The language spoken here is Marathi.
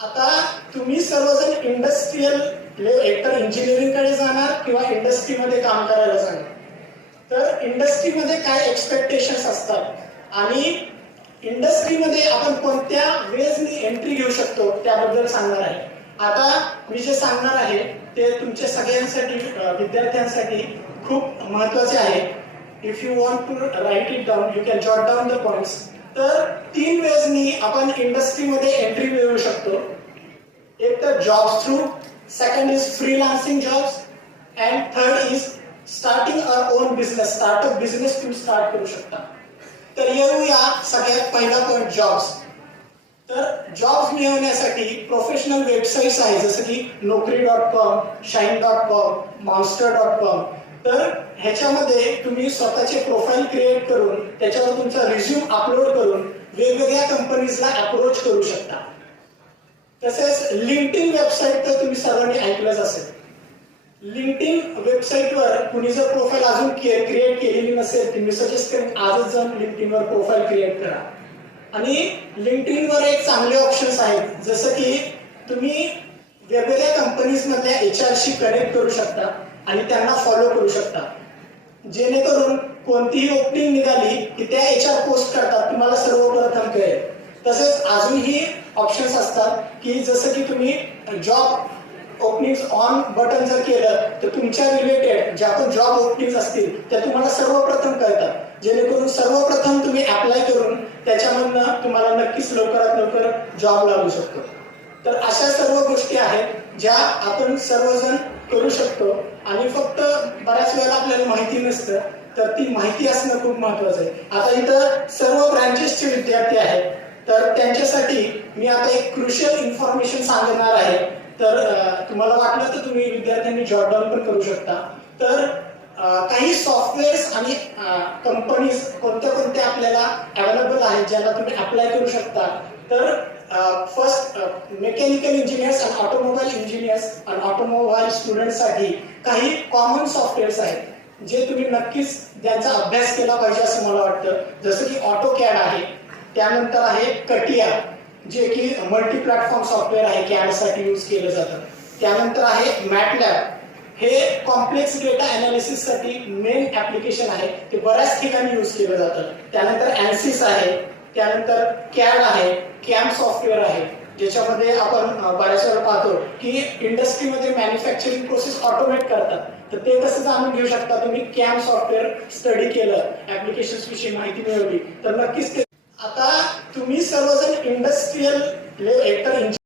आता तुम्ही सर्वजण इंडस्ट्रियल एकतर इंजिनिअरिंग कडे जाणार किंवा इंडस्ट्रीमध्ये काम करायला जाणार. तर इंडस्ट्रीमध्ये काय एक्सपेक्टेशन्स असतात आणि इंडस्ट्रीमध्ये आपण कोणत्या वेजनी एंट्री घेऊ शकतो त्याबद्दल सांगणार आहे. आता मी जे सांगणार आहे ते तुमच्या सगळ्यांसाठी विद्यार्थ्यांसाठी खूप महत्त्वाचे आहे. If you want to write it down you can jot down the points. तर 3 वेजनी आपण इंडस्ट्रीमध्ये एंट्री मिळवू शकतो. एक तर jobs through, second is freelancing jobs and third is starting our own business. Startup business तुम्ही स्टार्ट करू शकता. तर येऊया सगळ्यात पहिला पॉइंट जॉब्स. तर जॉब्स मिळवण्यासाठी प्रोफेशनल वेबसाईट्स आहेत जसं की Naukri.com, Shine.com, Monster.com. तर ह्याच्यामध्ये तुम्ही स्वतःचे प्रोफाईल क्रिएट करून त्याच्यावर तुमचा रिझ्यूम अपलोड करून वेगवेगळ्या कंपनीजला अप्रोच करू शकता. तसेच लिंक्डइन वेबसाईट तर तुम्ही सर्वांनी ऐकलंच असेल. लिंक्डइन वेबसाईटवर कुणी जर प्रोफाईल अजून क्रिएट केलेली नसेल तर मी सजेस्ट करेन आजच जाऊन लिंक्डइनवर प्रोफाईल क्रिएट करा. आणि लिंक्डइनवर एक चांगले ऑप्शन्स आहेत जसं की तुम्ही वेगवेगळ्या कंपनीज मधल्या HR शी कनेक्ट करू शकता आणि त्यांना फॉलो करू शकता, जेणेकरून कोणतीही ओपनिंग निघाली की त्या HR पोस्ट करतात तुम्हाला सर्वप्रथम कळेल. तसेच अजूनही ऑप्शन्स असतात की जसं की तुम्ही जॉब ओपनिंग्स ऑन बटन जर केलं तर तुमच्या रिलेटेड ज्या पण जॉब ओपनिंग्स असतील त्या तुम्हाला सर्वप्रथम कळतात, जेणेकरून सर्वप्रथम तुम्ही अप्लाय करून त्याच्यामधनं तुम्हाला नक्कीच लवकरात लवकर जॉब लागू शकतो. तर अशा सर्व गोष्टी आहेत ज्या आपण सर्वजण करू शकतो आणि फक्त बऱ्याच वेळेला आपल्याला माहिती नसतं, तर ती माहिती असणं खूप महत्वाचं आहे. आता इथं सर्व ब्रँचेसचे विद्यार्थी आहेत तर त्यांच्यासाठी मी आता एक क्रुशियल इन्फॉर्मेशन सांगणार आहे. तर तुम्हाला वाटलं तर तुम्ही विद्यार्थ्यांनी जॉट डाऊन पण करू शकता. तर काही सॉफ्टवेअर्स आणि कंपनीज कोणत्या कोणत्या आपल्याला अवेलेबल आहेत ज्याला तुम्ही अप्लाय करू शकता. तर फर्स्ट मेकॅनिकल इंजिनियर्स आणि ऑटोमोबाईल इंजिनियर्स आणि ऑटोमोबाईल स्टुडंटसाठी काही कॉमन सॉफ्टवेअर्स आहेत जे तुम्ही नक्कीच त्यांचा अभ्यास केला पाहिजे असं मला वाटतं. जसं की ऑटोकॅड आहे, त्यानंतर आहे कटिया जे की मल्टी प्लॅटफॉर्म सॉफ्टवेअर आहे, कॅड साठी यूज केलं जातं. त्यानंतर आहे मॅटलॅब, हे कॉम्प्लेक्स डेटा अनालिसिस साठी मेन ऍप्लिकेशन आहे, ते बऱ्याच ठिकाणी यूज केलं जातं. त्यानंतर ANSYS आहे, त्यानंतर कॅड आहे, कॅम सॉफ्टवेअर आहे ज्याच्यामध्ये आपण बऱ्याच वेळा पाहतो की इंडस्ट्रीमध्ये मॅन्युफॅक्चरिंग प्रोसेस ऑटोमेट करतात. तर ते कसं जाणून घेऊ शकता तुम्ही कॅम सॉफ्टवेअर स्टडी केलं, ऍप्लिकेशन्स विषयी माहिती मिळवली तर नक्कीच. आता तुम्ही सर्वजण इंडस्ट्रियल एकतर